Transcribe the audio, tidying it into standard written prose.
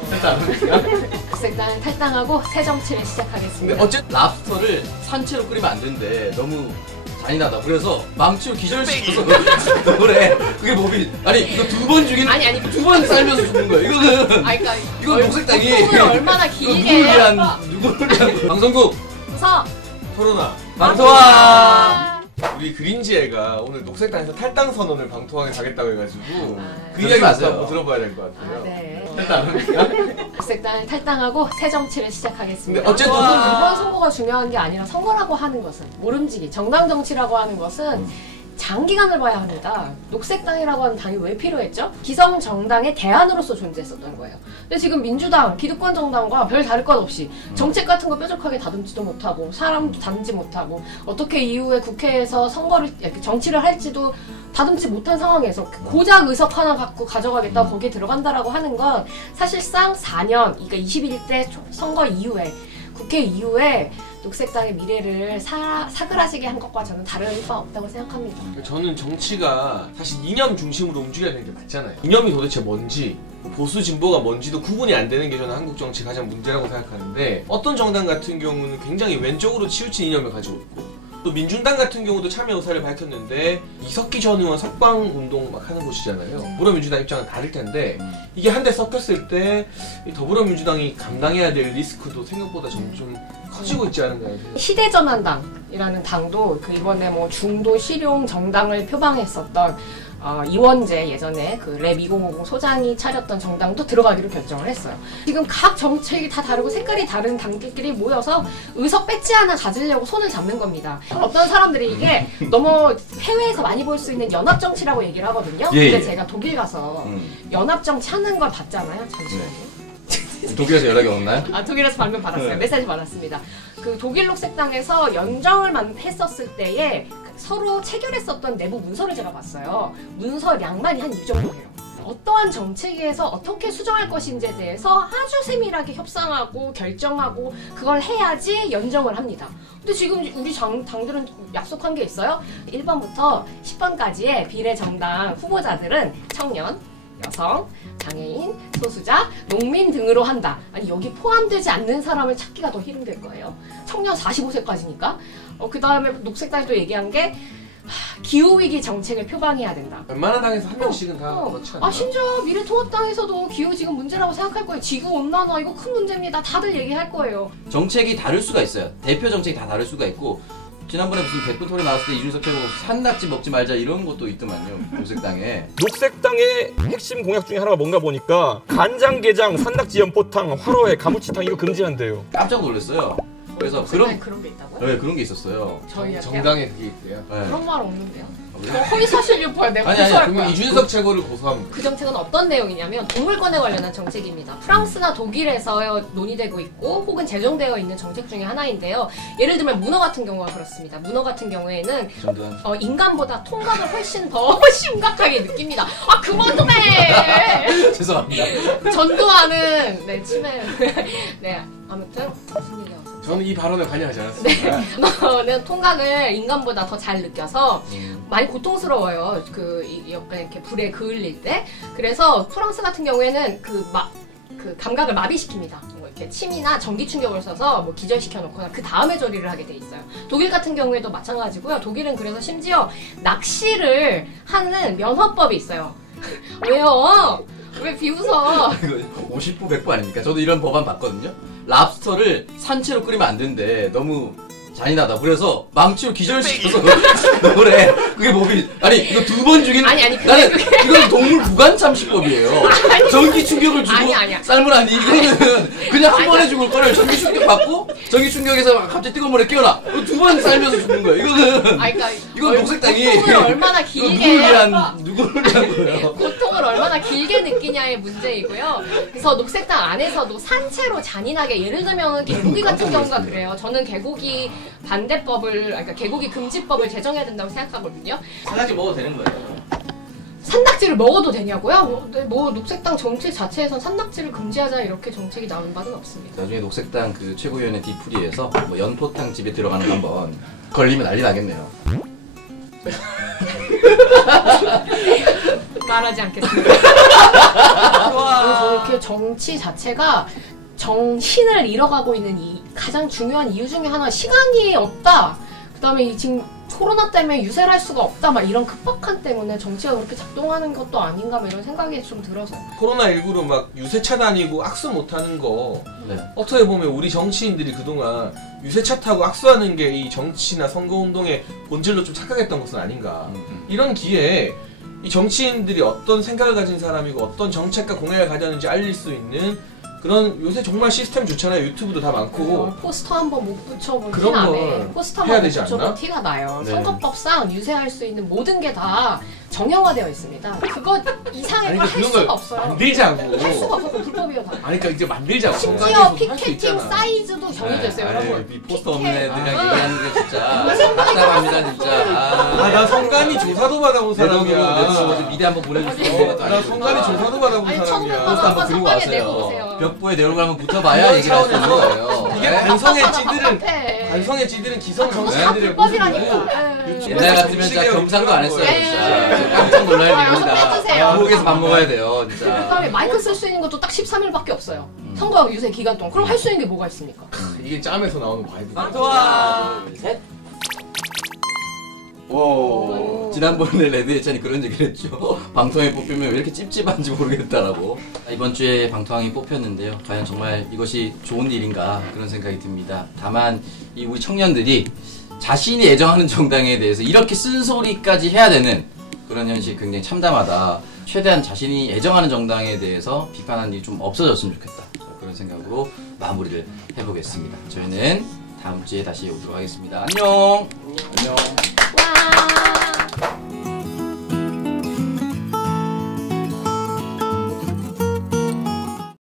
녹색당 탈당하고 새 정치를 시작하겠습니다. 근데 어쨌든 랍스터를 산채로 끓이면 안 된대. 너무 잔인하다. 그래서 망치로 기절시켜서 그래. 그게 법이 아니 이거 두 번 죽이는 아니 두 번 살면서 죽는 거야. 이거는 그러니까 이건 녹색당이 고통을 얼마나 길게 누구를 위한 방송국 서 토론아 방송아. 우리 그린지애가 오늘 녹색당에서 탈당 선언을 방통하게 가겠다고 해가지고 그 그러지 이야기부터 마세요. 한번 들어봐야 될 것 같아요. 네. 녹색당 탈당하고 새 정치를 시작하겠습니다. 근데 어쨌든 이번 선거가 중요한 게 아니라 선거라고 하는 것은 모름지기 정당 정치라고 하는 것은 장기간을 봐야 합니다. 녹색당이라고 하는 당이 왜 필요했죠? 기성 정당의 대안으로서 존재했었던 거예요. 근데 지금 민주당, 기득권 정당과 별 다를 것 없이 정책 같은 거 뾰족하게 다듬지도 못하고 사람도 다듬지 못하고 어떻게 이후에 국회에서 선거를 정치를 할지도 다듬지 못한 상황에서 고작 의석 하나 갖고 가져가겠다고 거기에 들어간다라고 하는 건 사실상 4년, 그러니까 21대 선거 이후에 국회 이후에 녹색당의 미래를 사그라지게 한 것과 저는 다를 바 없다고 생각합니다. 저는 정치가 사실 이념 중심으로 움직여야 되는 게 맞잖아요. 이념이 도대체 뭔지 보수 진보가 뭔지도 구분이 안 되는 게 저는 한국 정치 가장 문제라고 생각하는데 어떤 정당 같은 경우는 굉장히 왼쪽으로 치우친 이념을 가지고 있고 또 민중당 같은 경우도 참여 의사를 밝혔는데 이석기 전 의원 석방 운동 막 하는 곳이잖아요. 더불어민주당 입장은 다를 텐데 이게 한데 섞였을 때 더불어민주당이 감당해야 될 리스크도 생각보다 점점 커지고 있지 않은가요? 시대전환당이라는 당도 그 이번에 뭐 중도 실용 정당을 표방했었던 이원재 예전에 그 랩 2050 소장이 차렸던 정당도 들어가기로 결정을 했어요. 지금 각 정책이 다 다르고 색깔이 다른 당들끼리 모여서 의석 배지 하나 가지려고 손을 잡는 겁니다. 어떤 사람들이 이게 너무 해외에서 많이 볼 수 있는 연합정치라고 얘기를 하거든요. 근데 제가 독일 가서 연합정치 하는 걸 봤잖아요. 잠시만요. 독일에서 연락이 오나요? 독일에서 방금 받았어요. 메시지 받았습니다. 그 독일 녹색당에서 연정을 했었을 때에 서로 체결했었던 내부 문서를 제가 봤어요. 문서량만이 한 이 정도예요. 어떠한 정책에서 어떻게 수정할 것인지에 대해서 아주 세밀하게 협상하고 결정하고 그걸 해야지 연정을 합니다. 근데 지금 우리 당들은 약속한 게 있어요. 1번부터 10번까지의 비례정당 후보자들은 청년, 여성, 장애인, 소수자, 농민 등으로 한다. 아니 여기 포함되지 않는 사람을 찾기가 더 힘들 거예요. 청년 45세까지니까. 그 다음에 녹색당이 또 얘기한 게 기후위기 정책을 표방해야 된다. 웬만한 당에서 한 명씩은 다 그렇지 않나요? 심지어 미래통합당에서도 기후 지금 문제라고 생각할 거예요. 지구온난화 이거 큰 문제입니다. 다들 얘기할 거예요. 정책이 다를 수가 있어요. 대표 정책이 다 다를 수가 있고 지난번에 무슨 대표 토론 나왔을 때 이준석 최고 산낙지 먹지 말자 이런 것도 있더만요. 녹색당에. 녹색당의 핵심 공약 중에 하나가 뭔가 보니까 간장게장, 산낙지 연포탕, 화로회, 가무치탕 이거 금지한대요. 깜짝 놀랐어요. 그래서 그런 게 있다고요? 네, 그런 게 있었어요. 저희한테요? 정당에 그게 있대요. 네. 그런 말 없는데요. 허위사실 유포야. 내가 아니, 고소할 그러면 거야. 이준석 최고를 고소하면 그 정책은 어떤 내용이냐면 동물권에 관련한 정책입니다. 프랑스나 독일에서 논의되고 있고 혹은 제정되어 있는 정책 중에 하나인데요. 예를 들면 문어 같은 경우가 그렇습니다. 문어 같은 경우에는 인간보다 통각을 훨씬 더 심각하게 느낍니다. 아 그만 좀 해! 죄송합니다. 전두환은 네 치매 네 아무튼 무슨 얘기였어? 저는 이 발언에 관여하지 않았습니다. 문어는 통각을 인간보다 더 잘 느껴서 많이 고통스러워요. 약간 이렇게 불에 그을릴 때. 그래서 프랑스 같은 경우에는 그 감각을 마비시킵니다. 뭐 이렇게 침이나 전기 충격을 써서 뭐 기절시켜 놓거나 그 다음에 조리를 하게 돼 있어요. 독일 같은 경우에도 마찬가지고요. 독일은 그래서 심지어 낚시를 하는 면허법이 있어요. 왜요? 왜 비웃어? 이거 50부 100부 아닙니까? 저도 이런 법안 봤거든요. 랍스터를 산채로 끓이면 안 된대. 너무 잔인하다. 그래서 망치로 기절시켜서 그래. 그게 법이 아니 이거 두 번 죽이는 나는 이건 동물 구간참시법이에요. 전기 충격을 주고 삶을 아니 이거는 그냥 한 번에 죽을 거를 전기 충격 받고 전기 충격에서 갑자기 뜨거운 물에 깨어나 두 번 살면서 죽는 거야. 이거는 이건 녹색당이 고통을 얼마나 길게 누구를 위한 거예요? 고통을 얼마나 길게 느끼냐의 문제이고요. 그래서 녹색당 안에서도 산채로 잔인하게 예를 들면 개고기 같은 경우가 그래요. 저는 개고기 반대법을 그러니까 개고기 금지법을 제정해야 된다고 생각하거든요. 산낙지 먹어도 되는 거예요? 산낙지를 먹어도 되냐고요? 뭐 녹색당 정책 자체에선 산낙지를 금지하자 이렇게 정책이 나온 바는 없습니다. 나중에 녹색당 그 최고위원회 뒤풀이에서 뭐 연포탕 집에 들어가는 거 한번 걸리면 난리 나겠네요. 말하지 않겠습니다. 그래서 이렇게 정치 자체가 정신을 잃어가고 있는 이 가장 중요한 이유 중에 하나가 시간이 없다. 그다음에 이 지금 코로나 때문에 유세를 할 수가 없다. 막 이런 급박한 때문에 정치가 그렇게 작동하는 것도 아닌가 막 이런 생각이 좀 들어서요. 코로나19로 막 유세차 다니고 악수 못하는 거 네. 어떻게 보면 우리 정치인들이 그동안 유세차 타고 악수하는 게 이 정치나 선거운동의 본질로 좀 착각했던 것은 아닌가. 이런 기회에 이 정치인들이 어떤 생각을 가진 사람이고 어떤 정책과 공약을 가졌는지 알릴 수 있는 그런 요새 정말 시스템 좋잖아요. 유튜브도 다 많고. 포스터 한번 못 붙여본 그런 티가 걸 나네. 포스터 해야 한번 못 되지 붙여본 않나? 티가 나요. 네. 선거법상 유세할 수 있는 모든 게 다 정형화되어 있습니다. 그거 이상의 아니, 걸 그러니까 할 그런 수가 걸 없어요. 만들자고. 할 수가 없어. 불법이요 다. 아니 그러니까 이제 만들자고. 심지어 할수 피켓팅 있잖아. 사이즈도 정해져 있어요, 여러분. 이 포스터 없는 피켓. 애들이랑 아. 얘기하는 게 진짜 답답합니다 진짜. 나 성감이 조사도 받아본 내 돈으로 사람이야. 미리 한번 보내줄 수 있는 것도 나 아니고. 성감이 조사도 받아본 아니, 사람이야. 1,500만 포스터 원 한번 들고 성감에 내고 와서요. 보세요. 벽보에 내 얼굴 한번 붙어봐야 얘기를 할 수 있는 거예요. 이게 네? 관성의 찌들은 답답해. 관성의 찌들은 기성 그거 다 정치인들의 불법이라니까. 모습이고 예. 옛날 같으면 진짜 경상도 안 했어요 네. 진짜. 깜짝 놀랄 일입니다. 해주세요. 한국에서 밥 먹어야 돼요 진짜. 그다음에 마이크 쓸 수 있는 것도 딱 13일밖에 없어요. 선거 유세 기간 동안. 그럼 할 수 있는 게 뭐가 있습니까? 이게 짬에서 나오는 바이브. 하나 둘 셋. 오. 지난번에 레드예찬이 그런 얘기를 했죠. 방통에 뽑히면 왜 이렇게 찝찝한지 모르겠다라고. 이번 주에 방통이 뽑혔는데요. 과연 정말 이것이 좋은 일인가 그런 생각이 듭니다. 다만 이 우리 청년들이 자신이 애정하는 정당에 대해서 이렇게 쓴소리까지 해야 되는 그런 현실이 굉장히 참담하다. 최대한 자신이 애정하는 정당에 대해서 비판하는 일이 좀 없어졌으면 좋겠다. 그런 생각으로 마무리를 해보겠습니다. 저희는 다음 주에 다시 오도록 하겠습니다. 안녕. 안녕.